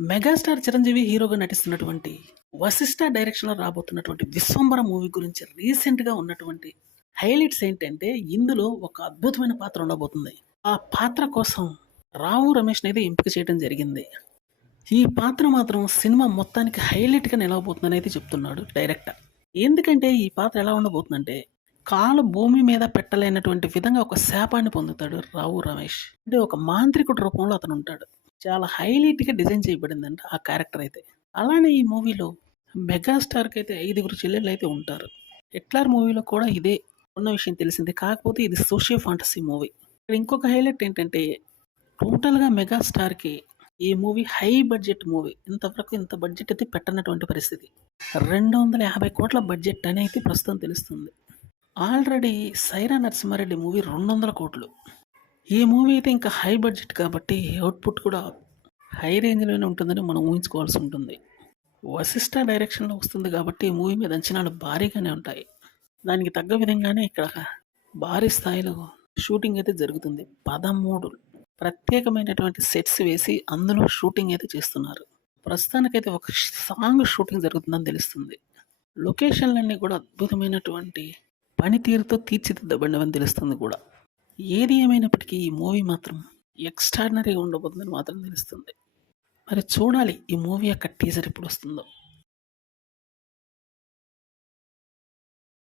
Megastar Chiranjeevi హీరోగా నటిస్తున్నటువంటి 'వశిష్ఠ' డైరెక్షన్‌లో రాబోతున్నటువంటి 'విశ్వంబర' మూవీ గురించి రీసెంట్‌గా ఉన్నటువంటి హైలైట్స్ ఏంటంటే, ఇందులో ఒక అద్భుతమైన పాత్ర ఉండబోతుంది. ఆ పాత్ర కోసం రావు రమేష్‌నైతే ఎంపిక చేయడం జరిగింది. ఈ పాత్ర మాత్రం సినిమా మొత్తానికి హైలైట్‌గా నిలవబోతుందనైతే చెప్తున్నాడు డైరెక్టర్. ఎందుకంటే ఈ పాత్ర ఎలా ఉండబోతుందంటే, కాలు భూమి మీద పెట్టలేనటువంటి విధంగా ఒక శాపాన్ని పొందుతాడు రావు రమేష్. అంటే ఒక మాంత్రికుడి రూపంలో అతనుంటాడు. చాలా హైలైట్‌గా డిజైన్ చేయబడిందంట ఆ క్యారెక్టర్ అయితే. అలానే ఈ మూవీలో మెగాస్టార్‌కైతే 5గురు చెల్లెళ్ళైతే ఉంటారు. 'హిట్లర్' మూవీలో కూడా ఇదే ఉన్న విషయం తెలిసిందే. కాకపోతే ఇది సోషియో ఫాంటసీ మూవీ. ఇక్కడ ఇంకొక హైలైట్ ఏంటంటే టోటల్‌గా మెగాస్టార్‌కి ఈ మూవీ హై బడ్జెట్ మూవీ. ఇంతవరకు ఇంత బడ్జెట్ అయితే పెట్టనటువంటి పరిస్థితి. 250,00,00,000 బడ్జెట్ అని అయితే ప్రస్తుతం తెలుస్తుంది. Already 'Sye Raa Narasimha Reddy' movie 200,00,00,000. ఈ మూవీ అయితే ఇంకా హై బడ్జెట్ కాబట్టి అవుట్‌పుట్ కూడా హై రేంజ్‌లోనే ఉంటుందని మనం ఊహించుకోవాల్సి ఉంటుంది. 'వశిష్ఠ' డైరెక్షన్‌లో వస్తుంది కాబట్టి ఈ మూవీ మీద అంచనాలు భారీగానే ఉంటాయి. దానికి తగ్గ విధంగానే ఇక్కడ భారీ స్థాయిలో షూటింగ్ అయితే జరుగుతుంది. 13 ప్రత్యేకమైనటువంటి సెట్స్ వేసి అందులో షూటింగ్ అయితే చేస్తున్నారు. ప్రస్తుతానికైతే ఒక సాంగ్ షూటింగ్ జరుగుతుందని తెలుస్తుంది. లొకేషన్‌లన్నీ కూడా అద్భుతమైనటువంటి పనితీరుతో తీర్చిదిద్దబడినవని తెలుస్తుంది కూడా. ఏది ఏమైనప్పటికీ ఈ మూవీ మాత్రం ఎక్స్ట్రార్డినరీగా ఉండబోతుందని మాత్రం తెలుస్తుంది. మరి చూడాలి ఈ మూవీ యొక్క టీజర్ ఎప్పుడొస్తుందో.